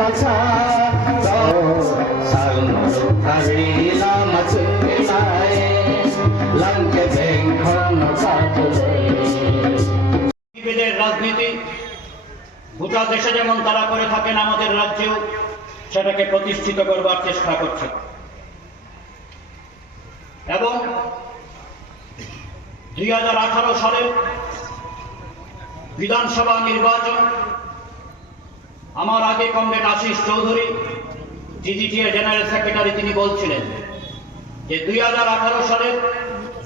বাছা সালমারু কাহিলা মাছুনাই লঙ্কে বেখন সাতলে বিভেদের রাজনীতি গোটা দেশে যেমন তারা করে থাকেন, আমাদের রাজ্যেও সেটাকে প্রতিষ্ঠিত করবার চেষ্টা করছে। এবং 2018 সালের বিধানসভা নির্বাচন, আমার আগে comrade Ashis Chowdhury, GGTA general secretary, তিনি বলছিলেন যে 2018 সালের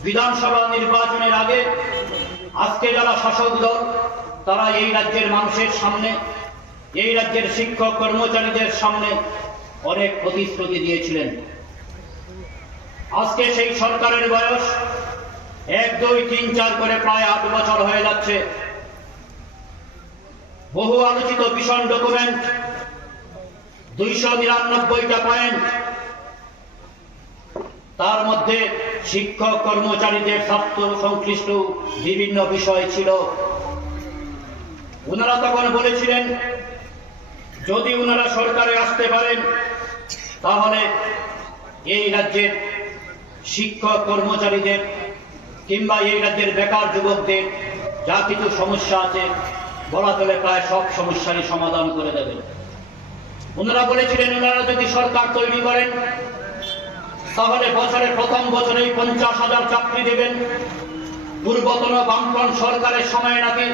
বিধানসভা নির্বাচনের আগে আজকে যারা শাসক দল, তারা এই রাজ্যের মানুষের সামনে, এই রাজ্যের শিক্ষক কর্মচারীদের সামনে অনেক প্রতিশ্রুতি দিয়েছিলেন। আজকে সেই সরকারের বয়স 1, 2, 3, 4 করে প্রায় 8 বছর হয়ে যাচ্ছে। বহু আলোচিত ভিশন ডকুমেন্ট, 299টা পয়েন্ট, তার মধ্যে শিক্ষক কর্মচারীদের স্বার্থ সংশ্লিষ্ট বিভিন্ন বিষয় ছিল। ওনারা তখন বলেছিলেন যদি ওনারা সরকারে আসতে পারেন তাহলে এই রাজ্যের শিক্ষক কর্মচারীদের কিংবা এই রাজ্যের বেকার যুবকদের যা কিছু সমস্যা আছে বলা চলে প্রায় সব সমস্যারই সমাধান করে দেবেন। ওনারা বলেছিলেন ওনারা যদি সরকার তৈরি করেন তাহলে বছরের প্রথম বছরেই 50,000 চাকরি দেবেন। পূর্বতন বামফ্রন্ট সরকারের সময় নাকি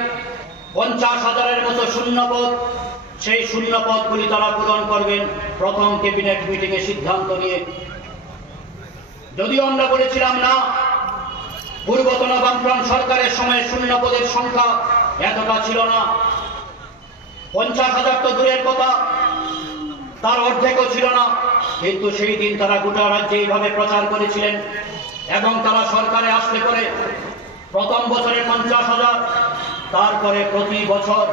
50,000-এর মতো শূন্যপদ, সেই শূন্যপদগুলি তারা পূরণ করবেন প্রথম ক্যাবিনেট মিটিংয়ে সিদ্ধান্ত নিয়ে। যদিও আমরা বলেছিলাম না, পূর্বতন বামফ্রন্ট সরকারের সময় শূন্যপদের সংখ্যা এতটা ছিল না। 50,000 তো দূরের কথা, তার অর্ধেকও ছিল না। কিন্তু সেই দিন তারা গোটা রাজ্যে এইভাবে প্রচার করেছিলেন এবং তারা সরকারে আসলে পরে প্রথম বছরে 50,000, তারপরে প্রতি বছর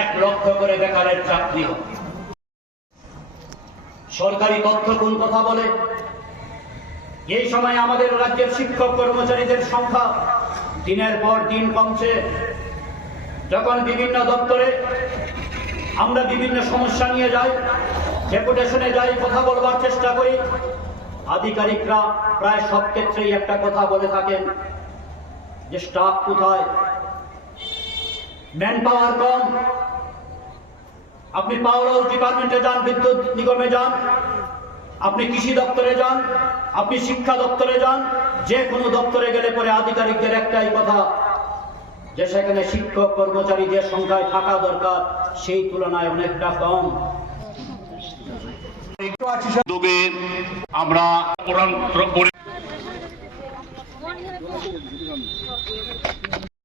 1 লক্ষ করে বেকারের চাকরি হবে। সরকারি তথ্য কোন কথা বলে? এই সময় আমাদের রাজ্যের শিক্ষক কর্মচারীদের সংখ্যা দিনের পর দিন কমছে। যখন বিভিন্ন দপ্তরে আমরা বিভিন্ন সমস্যা নিয়ে যাই, ডেপুটেশনে যাই, কথা বলবার চেষ্টা করি, আধিকারিকরা প্রায় সব ক্ষেত্রেই একটা কথা বলে থাকেন যে স্টাফ কোথায়, ম্যান পাওয়ার কম। আপনি পাওয়ার হাউস ডিপার্টমেন্টে যান, বিদ্যুৎ নিগমে যান, আপনি কৃষি দপ্তরে যান, আপনি শিক্ষা দপ্তরে যান, যে কোনো দপ্তরে গেলে পরে আধিকারিকদের একটাই কথা যে সেখানে শিক্ষক কর্মচারী যে সংখ্যায় থাকা দরকার সেই তুলনায় অনেকটা কম। তবে আমরা